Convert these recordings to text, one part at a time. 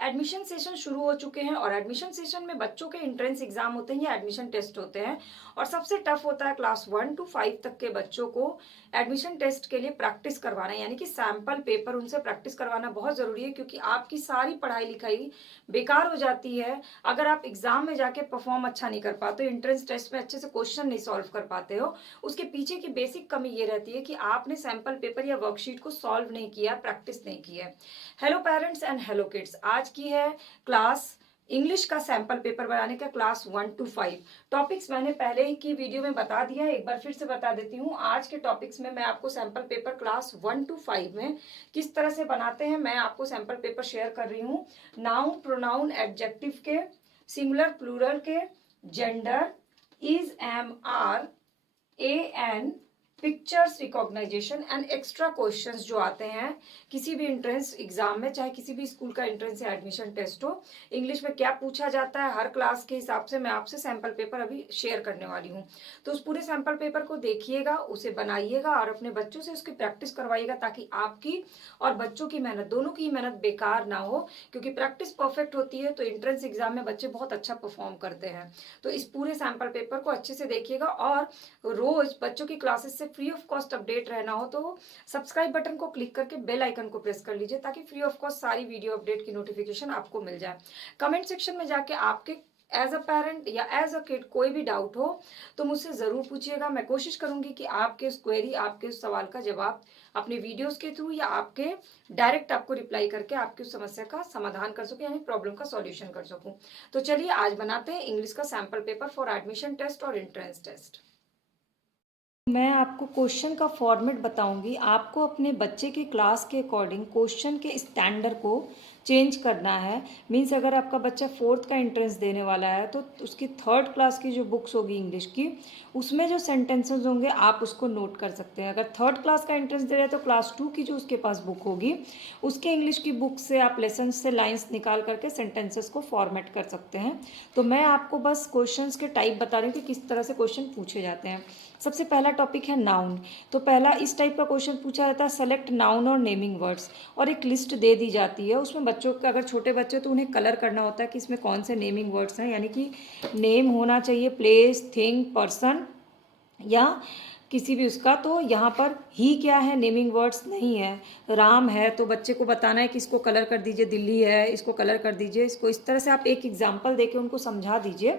Admission session शुरू हो चुके हैं और एडमिशन सेशन में बच्चों के एंट्रेंस एग्जाम होते हैं या एडमिशन टेस्ट होते हैं और सबसे टफ होता है क्लास 1 to 5 तक के बच्चों को एडमिशन टेस्ट के लिए प्रैक्टिस करवाना, यानी कि सैंपल पेपर उनसे प्रैक्टिस करवाना बहुत जरूरी है, क्योंकि आपकी सारी पढ़ाई लिखाई बेकार हो जाती है अगर आप एग्जाम में जाके परफॉर्म अच्छा नहीं कर पाते हो, एंट्रेंस टेस्ट में अच्छे से क्वेश्चन नहीं सॉल्व कर पाते हो। उसके पीछे की बेसिक कमी ये रहती है कि आपने सैंपल पेपर या वर्कशीट को सॉल्व नहीं किया, प्रैक्टिस नहीं की है। Hello parents and hello kids, आज की है क्लास इंग्लिश का सैंपल पेपर बनाने का, क्लास 1 to 5। टॉपिक्स मैंने पहले ही की वीडियो में बता दिया है, एक बार फिर से बता देती हूँ। आज के टॉपिक्स में मैं आपको सैंपल पेपर क्लास 1 to 5 में किस तरह से बनाते हैं मैं आपको सैंपल पेपर शेयर कर रही हूँ। नाउन, प्रोनाउन, एडजेक्टिव के, सिंगुलर प्लूरल के, gender, is, am, are, a, an, pictures recognization and extra questions जो आते हैं किसी भी एंट्रेंस एग्जाम में, चाहे किसी भी स्कूल का एंट्रेंस या एडमिशन टेस्ट हो, इंग्लिश में क्या पूछा जाता है हर क्लास के हिसाब से मैं आपसे सैंपल पेपर अभी शेयर करने वाली हूँ। तो उस पूरे सैंपल पेपर को देखिएगा, उसे बनाइएगा और अपने बच्चों से उसकी प्रैक्टिस करवाइएगा, ताकि आपकी और बच्चों की मेहनत, दोनों की मेहनत बेकार ना हो। क्योंकि प्रैक्टिस परफेक्ट होती है तो एंट्रेंस एग्जाम में बच्चे बहुत अच्छा परफॉर्म करते हैं। तो इस पूरे सैंपल पेपर को अच्छे से देखिएगा और रोज बच्चों की क्लासेस से फ्री ऑफ कॉस्ट अपडेट रहना हो तो सब्सक्राइब बटन को क्लिक करके बेल आइकन को प्रेस कर लीजिए, ताकि फ्री ऑफ कॉस्ट सारी वीडियो अपडेट की नोटिफिकेशन आपको मिल जाए। कमेंट सेक्शन में जाके आपके एज अ पेरेंट या एज अ किड कोई भी डाउट हो तो मुझसे जरूर पूछिएगा। मैं कोशिश करूंगी कि आपके उस क्वेरी, आपके उस सवाल का जवाब अपने वीडियोस के थ्रू या आपके डायरेक्ट आपको रिप्लाई करके आपकी उस समस्या का समाधान कर सकूं, यानी प्रॉब्लम का सॉल्यूशन कर सकूं। तो चलिए आज बनाते हैं इंग्लिश का sample paper for admission test और एंट्रेंस टेस्ट। मैं आपको क्वेश्चन का फॉर्मेट बताऊंगी। आपको अपने बच्चे के क्लास के अकॉर्डिंग क्वेश्चन के स्टैंडर्ड को चेंज करना है। मीन्स अगर आपका बच्चा 4th का एंट्रेंस देने वाला है तो उसकी 3rd क्लास की जो बुक्स होगी इंग्लिश की, उसमें जो सेंटेंसेस होंगे आप उसको नोट कर सकते हैं। अगर 3rd क्लास का एंट्रेंस दे रहे हैं तो क्लास 2 की जो उसके पास बुक होगी उसके इंग्लिश की बुक से आप लेसन से लाइन्स निकाल करके सेंटेंसेस को फॉर्मेट कर सकते हैं। तो मैं आपको बस क्वेश्चंस के टाइप बता रही हूँ कि किस तरह से क्वेश्चन पूछे जाते हैं। सबसे पहला टॉपिक है नाउन। तो पहला इस टाइप का क्वेश्चन पूछा जाता है, सेलेक्ट नाउन और नेमिंग वर्ड्स, और एक लिस्ट दे दी जाती है। उसमें बच्चों का, अगर छोटे बच्चे तो उन्हें कलर करना होता है कि इसमें कौन से नेमिंग वर्ड्स हैं, यानी कि नेम होना चाहिए, प्लेस, थिंग, पर्सन या किसी भी उसका। तो यहाँ पर ही क्या है, नेमिंग वर्ड्स नहीं है। राम है तो बच्चे को बताना है कि इसको कलर कर दीजिए, दिल्ली है इसको कलर कर दीजिए, इसको इस तरह से आप एक एग्जाम्पल देके उनको समझा दीजिए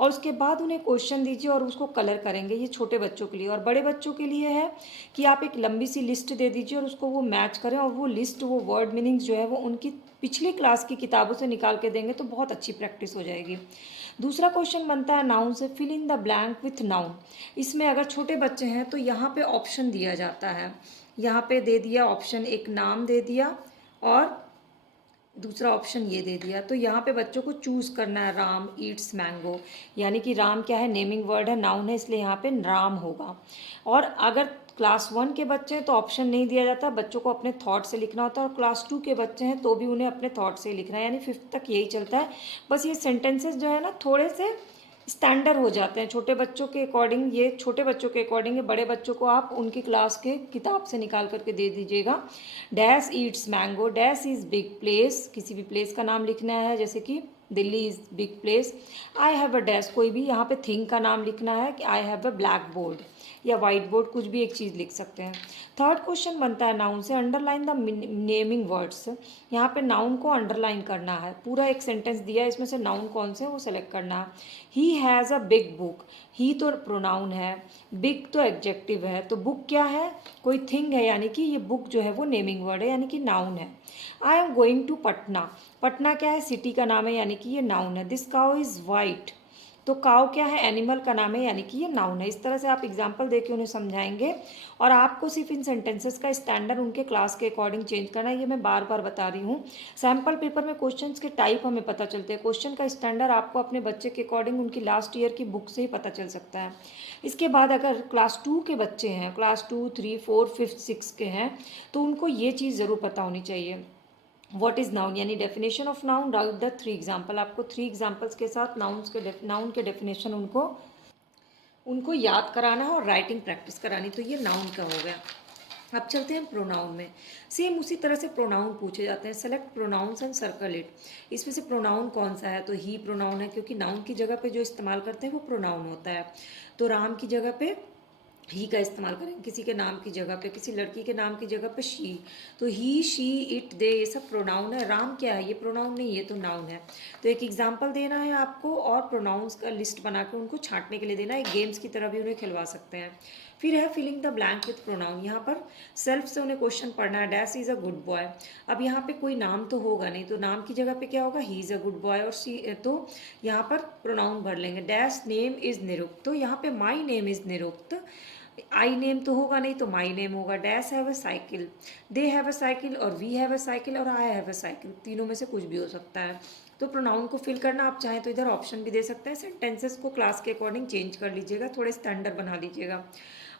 और उसके बाद उन्हें क्वेश्चन दीजिए और उसको कलर करेंगे। ये छोटे बच्चों के लिए। और बड़े बच्चों के लिए है कि आप एक लंबी सी लिस्ट दे दीजिए और उसको वो मैच करें, और वो लिस्ट, वो वर्ड मीनिंग्स जो है वो उनकी पिछली क्लास की किताबों से निकाल के देंगे तो बहुत अच्छी प्रैक्टिस हो जाएगी। दूसरा क्वेश्चन बनता है नाउन से, fill in the blank with noun. इसमें अगर छोटे बच्चे हैं तो यहाँ पे ऑप्शन दिया जाता है। यहाँ पे दे दिया ऑप्शन, एक नाम दे दिया और दूसरा ऑप्शन ये दे दिया। तो यहाँ पे बच्चों को चूज़ करना है, राम ईट्स मैंगो, यानी कि राम क्या है, नेमिंग वर्ड है, नाउन है, इसलिए यहाँ पे राम होगा। और अगर क्लास 1 के बच्चे हैं तो ऑप्शन नहीं दिया जाता, बच्चों को अपने थॉट से लिखना होता है। और क्लास 2 के बच्चे हैं तो भी उन्हें अपने थॉट से लिखना है, यानी 5th तक यही चलता है। बस ये सेंटेंसेस जो है ना थोड़े से स्टैंडर्ड हो जाते हैं छोटे बच्चों के अकॉर्डिंग। ये छोटे बच्चों के अकॉर्डिंग है, बड़े बच्चों को आप उनकी क्लास के किताब से निकाल करके दे दीजिएगा। Dash Yeats mango, dash is big place, किसी भी प्लेस का नाम लिखना है, जैसे कि Delhi is big place. I have a dash, कोई भी यहाँ पे थिंग का नाम लिखना है कि आई हैव अ ब्लैक बोर्ड या वाइट बोर्ड, कुछ भी एक चीज़ लिख सकते हैं। 3rd क्वेश्चन बनता है नाउन से, अंडरलाइन द नेमिंग वर्ड्स। यहाँ पे नाउन को अंडरलाइन करना है। पूरा एक सेंटेंस दिया है, इसमें से नाउन कौन से है वो सेलेक्ट करना है। He has a big book, he तो प्रोनाउन है, बिग तो एडजेक्टिव है, तो बुक क्या है, कोई थिंग है, यानी कि ये बुक जो है वो नेमिंग वर्ड है, यानी कि नाउन है। I am going to Patna, Patna क्या है, सिटी का नाम है, यानी कि ये नाउन है। दिस काउ इज़ वाइट, तो काउ क्या है, एनिमल का नाम है, यानी कि ये नाउन है। इस तरह से आप एग्जाम्पल देके उन्हें समझाएंगे और आपको सिर्फ इन सेंटेंसेस का स्टैंडर्ड उनके क्लास के अकॉर्डिंग चेंज करना है। ये मैं बार बार बता रही हूँ। सैम्पल पेपर में क्वेश्चंस के टाइप हमें पता चलते हैं, क्वेश्चन का स्टैंडर्ड आपको अपने बच्चे के अकॉर्डिंग उनकी लास्ट ईयर की बुक से ही पता चल सकता है। इसके बाद अगर क्लास 2 के बच्चे हैं, क्लास 2, 3, 4, 5, 6 के हैं, तो उनको ये चीज़ ज़रूर पता होनी चाहिए, व्हाट इज़ नाउन, यानी definition of noun, right the 3 example. आपको 3 एग्जाम्पल्स के साथ नाउन के डेफिनेशन उनको याद कराना है और राइटिंग प्रैक्टिस करानी। तो ये नाउन का हो गया। अब चलते हैं प्रोनाउन में। सेम उसी तरह से प्रोनाउन पूछे जाते हैं। Select pronouns and circle it. इसमें से प्रोनाउन कौन सा है, तो ही प्रोनाउन है, क्योंकि नाउन की जगह पे जो इस्तेमाल करते हैं वो प्रोनाउन होता है। तो राम की जगह पे ही का इस्तेमाल करेंगे, किसी के नाम की जगह पे, किसी लड़की के नाम की जगह पे शी। तो ही, शी, इट, दे, ये सब प्रोनाउन है। राम क्या है, ये प्रोनाउन नहीं, ये तो नाउन है। तो एक एग्जाम्पल देना है आपको और प्रोनाउंस का लिस्ट बना के उनको छांटने के लिए देना है। गेम्स की तरह भी उन्हें खिलवा सकते हैं। फिर है filling the blank with pronoun. यहाँ पर सेल्फ से उन्हें क्वेश्चन पढ़ना है। Dash is a good boy. अब यहाँ पे कोई नाम तो होगा नहीं, तो नाम की जगह पे क्या होगा, ही इज़ अ गुड बॉय, और सी, तो यहाँ पर प्रोनाउन भर लेंगे। डैश नेम इज़ निरुक्त, तो यहाँ पे my name is Nirukt. I name तो होगा नहीं, तो माई नेम होगा। Dash have a cycle, they have a cycle, और वी हैव अ साइकिल, और आई हैव अ साइकिल। तीनों में से कुछ भी हो सकता है। तो प्रोनाउन को फिल करना, आप चाहें तो इधर ऑप्शन भी दे सकते हैं। सेंटेंसेस को क्लास के अकॉर्डिंग चेंज कर लीजिएगा, थोड़े स्टैंडर्ड बना लीजिएगा।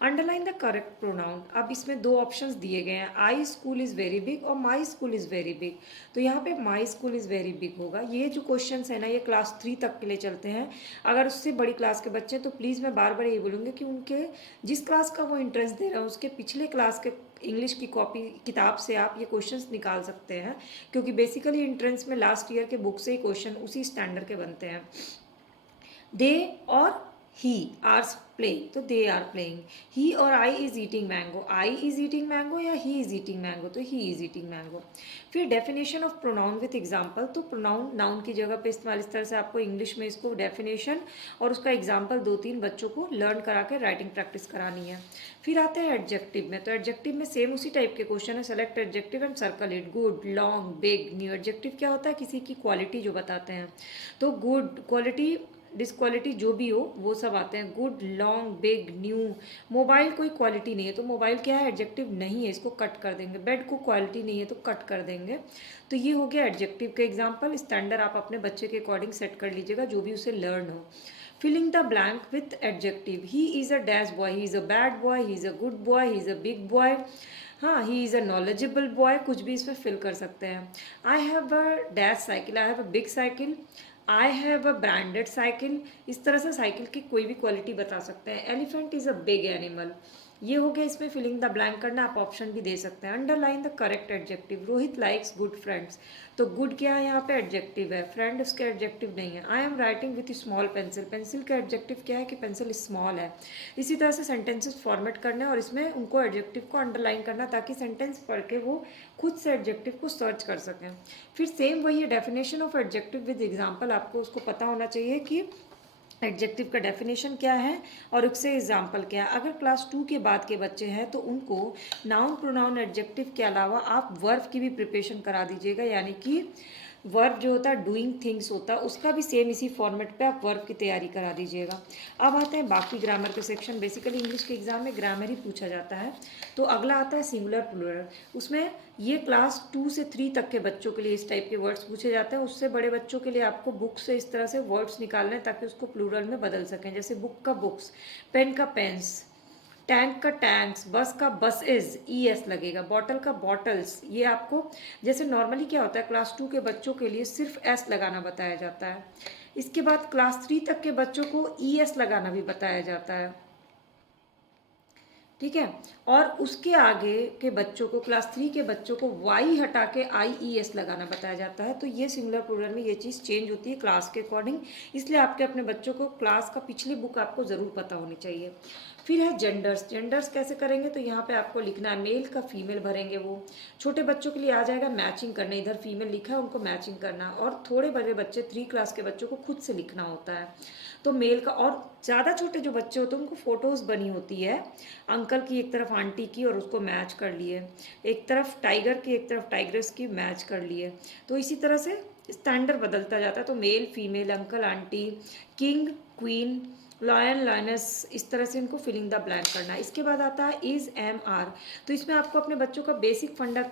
Underline the correct pronoun. अब इसमें दो ऑप्शंस दिए गए हैं, आई स्कूल इज़ वेरी बिग और my school is very big. तो यहाँ पे my school is very big होगा। ये जो क्वेश्चंस है ना, ये क्लास 3 तक के लिए चलते हैं। अगर उससे बड़ी क्लास के बच्चे हैं तो प्लीज़ मैं बार बार ये बोलूँगी कि उनके जिस क्लास का वो इंटरेस्ट दे रहा है उसके पिछले क्लास के इंग्लिश की कॉपी किताब से आप ये क्वेश्चंस निकाल सकते हैं, क्योंकि बेसिकली एंट्रेंस में लास्ट ईयर के बुक से ही क्वेश्चन उसी स्टैंडर्ड के बनते हैं। दे और ही आर प्लेइंग, तो दे आर प्लेइंग। ही और I is eating mango, I is eating mango या ही इज ईटिंग मैंगो, तो ही इज ईटिंग मैंगो। फिर definition of pronoun with example. तो प्रोनाउन नाउन की जगह पे इस्तेमाल, इस तरह से आपको इंग्लिश में इसको डेफिनेशन और उसका एग्जाम्पल 2-3 बच्चों को लर्न करा के राइटिंग प्रैक्टिस करानी है। फिर आते हैं एडजेक्टिव में। तो एडजेक्टिव में सेम उसी टाइप के क्वेश्चन है। Select adjective and circle it. Good, long, big, new. Adjective क्या होता है, किसी की क्वालिटी जो बताते हैं। तो गुड क्वालिटी, डिसक्वालिटी जो भी हो वो सब आते हैं। Good, long, big, new. Mobile कोई क्वालिटी नहीं है, तो मोबाइल क्या है, एडजेक्टिव नहीं है, इसको कट कर देंगे। बेड को क्वालिटी नहीं है तो कट कर देंगे। तो ये हो गया एडजेक्टिव का एग्जाम्पल। स्टैंडर्ड आप अपने बच्चे के अकॉर्डिंग सेट कर लीजिएगा, जो भी उसे लर्न हो। Filling the blank with adjective. He is a dash boy, he is a bad boy, he is a good boy, he is a big boy. हाँ, he is a knowledgeable boy, कुछ भी इसमें fill कर सकते हैं। I have a dash cycle, I have a big cycle, I have a branded cycle. इस तरह से साइकिल की कोई भी क्वालिटी बता सकते हैं। Elephant is a big animal. ये हो गया इसमें फिलिंग द ब्लैंक करना। आप ऑप्शन भी दे सकते हैं। Underline the correct adjective. Rohit likes good friends, तो गुड क्या है, यहाँ पे एडजेक्टिव है, फ्रेंड उसका एडजेक्टिव नहीं है। I am writing with small pencil, pencil का एडजेक्टिव क्या है कि पेंसिल स्मॉल है। इसी तरह से सेंटेंसेस फॉर्मेट करना है और इसमें उनको एडजेक्टिव को अंडरलाइन करना, ताकि सेंटेंस पढ़ के वो खुद से एडजेक्टिव को सर्च कर सकें। फिर सेम वही है, definition of adjective with example. आपको उसको पता होना चाहिए कि एडजेक्टिव का डेफिनेशन क्या है और उससे एग्जाम्पल क्या है। अगर क्लास 2 के बाद के बच्चे हैं तो उनको नाउन, प्रोनाउन, एडजेक्टिव के अलावा आप वर्ब की भी प्रिपरेशन करा दीजिएगा, यानी कि वर्ब जो होता है डूइंग थिंग्स होता है, उसका भी सेम इसी फॉर्मेट पे आप वर्ब की तैयारी करा दीजिएगा। अब आते हैं बाकी ग्रामर के सेक्शन। बेसिकली इंग्लिश के एग्जाम में ग्रामर ही पूछा जाता है। तो अगला आता है सिंगुलर प्लूरल। उसमें ये क्लास 2 से 3 तक के बच्चों के लिए इस टाइप के वर्ड्स पूछे जाते हैं। उससे बड़े बच्चों के लिए आपको बुक से इस तरह से वर्ड्स निकालने हैं ताकि उसको प्लूरल में बदल सकें। जैसे बुक का बुक्स, पेन का पेन्स, टैंक का टैंक्स, बस का बसेज, ई एस लगेगा, बॉटल का बॉटल्स। ये आपको, जैसे नॉर्मली क्या होता है क्लास 2 के बच्चों के लिए सिर्फ एस लगाना बताया जाता है। इसके बाद क्लास 3 तक के बच्चों को ई एस लगाना भी बताया जाता है, ठीक है। और उसके आगे के बच्चों को, क्लास 3 के बच्चों को वाई हटा के आई ई एस लगाना बताया जाता है। तो ये सिंगुलर प्लूरल में ये चीज़ चेंज होती है क्लास के अकॉर्डिंग, इसलिए आपके अपने बच्चों को क्लास का पिछली बुक आपको ज़रूर पता होनी चाहिए। फिर है जेंडर्स। जेंडर्स कैसे करेंगे, तो यहाँ पे आपको लिखना है मेल का फीमेल भरेंगे। वो छोटे बच्चों के लिए आ जाएगा मैचिंग करने, इधर फीमेल लिखा है उनको मैचिंग करना। और थोड़े बड़े बच्चे 3 क्लास के बच्चों को खुद से लिखना होता है। तो मेल का, और ज़्यादा छोटे जो बच्चे होते हैं उनको फ़ोटोज़ बनी होती है, अंकल की एक तरफ आंटी की, और उसको मैच कर लिए, एक तरफ टाइगर की एक तरफ टाइग्रेस की मैच कर लिए। तो इसी तरह से स्टैंडर्ड बदलता जाता है। तो male, female, uncle, aunty, king, queen, lion, lioness, इस तरह से इनको फिलिंग द ब्लैंक करना है। इसके बाद आता है इज, एम, आर। तो इसमें आपको अपने बच्चों का बेसिक फंडा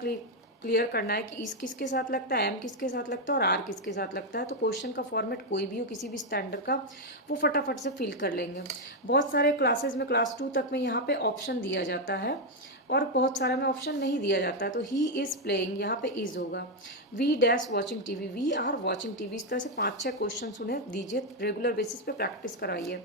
क्लियर करना है कि इस किसके साथ लगता है, एम किसके साथ लगता है और आर किसके साथ लगता है। तो क्वेश्चन का फॉर्मेट कोई भी हो, किसी भी स्टैंडर्ड का, वो फटाफट से फिल कर लेंगे। बहुत सारे क्लासेस में क्लास 2 तक में यहाँ पे ऑप्शन दिया जाता है और बहुत सारे में ऑप्शन नहीं दिया जाता है। तो ही इज़ प्लेइंग, यहाँ पे इज़ होगा। We dash watching TV, we are watching TV. इस तरह से 5-6 क्वेश्चन उन्हें दीजिए, रेगुलर बेसिस पे प्रैक्टिस कराइए।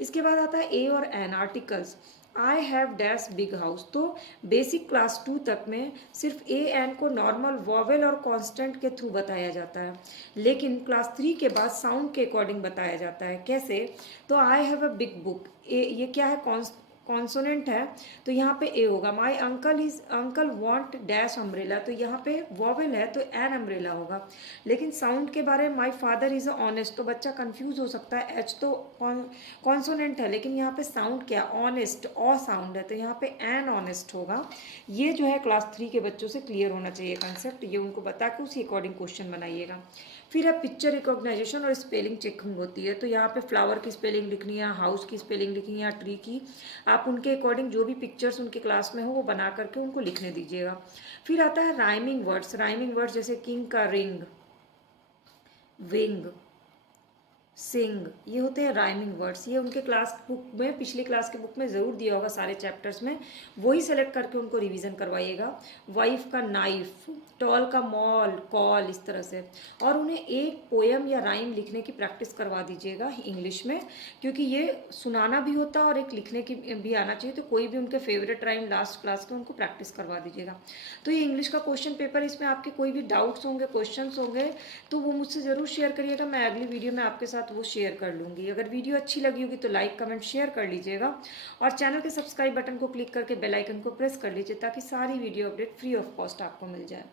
इसके बाद आता है ए और an, articles. I have dash big house. तो बेसिक क्लास 2 तक में सिर्फ ए एन को नॉर्मल वॉवेल और कॉन्स्टेंट के थ्रू बताया जाता है, लेकिन क्लास 3 के बाद साउंड के अकॉर्डिंग बताया जाता है। कैसे? तो I have a big book, a ये क्या है? कॉन्सोनेंट है, तो यहाँ पे ए होगा। My uncle want dash umbrella, तो यहाँ पे वॉवेल है तो एन अम्ब्रेला होगा। लेकिन साउंड के बारे में माई फादर इज़ ऑनेस्ट, तो बच्चा कंफ्यूज हो सकता है, एच तो कॉन्सोनेंट है लेकिन यहाँ पे साउंड क्या? ऑनेस्ट, ऑ साउंड है, तो यहाँ पे एन ऑनेस्ट होगा। ये जो है क्लास 3 के बच्चों से क्लियर होना चाहिए कंसेप्ट, ये उनको बता के उसी अकॉर्डिंग क्वेश्चन बनाइएगा। फिर है पिक्चर रिकॉग्नाइजेशन और स्पेलिंग चेकिंग होती है, तो यहाँ पे फ्लावर की स्पेलिंग लिखनी है, हाउस की स्पेलिंग लिखनी है, ट्री की। आप उनके अकॉर्डिंग जो भी पिक्चर्स उनके क्लास में हो वो बना करके उनको लिखने दीजिएगा। फिर आता है राइमिंग वर्ड्स। राइमिंग वर्ड्स जैसे किंग का रिंग, विंग, सिंग, ये होते हैं राइमिंग वर्ड्स। ये उनके क्लास बुक में, पिछली क्लास के बुक में ज़रूर दिया होगा सारे चैप्टर्स में, वही सेलेक्ट करके उनको रिवीजन करवाइएगा। वाइफ का नाइफ, टॉल का मॉल, कॉल, इस तरह से। और उन्हें एक पोएम या राइम लिखने की प्रैक्टिस करवा दीजिएगा इंग्लिश में, क्योंकि ये सुनाना भी होता है और एक लिखने की भी आना चाहिए। तो कोई भी उनके फेवरेट राइम लास्ट क्लास के उनको प्रैक्टिस करवा दीजिएगा। तो ये इंग्लिश का क्वेश्चन पेपर, इसमें आपके कोई भी डाउट्स होंगे, क्वेश्चंस होंगे, तो वो मुझसे ज़रूर शेयर करिएगा। मैं अगली वीडियो में आपके साथ वो शेयर कर लूँगी। अगर वीडियो अच्छी लगी होगी तो लाइक कमेंट शेयर कर लीजिएगा, और चैनल के सब्सक्राइब बटन को क्लिक करके बेल आइकन को प्रेस कर लीजिए, ताकि सारी video update free of cost आपको मिल जाए।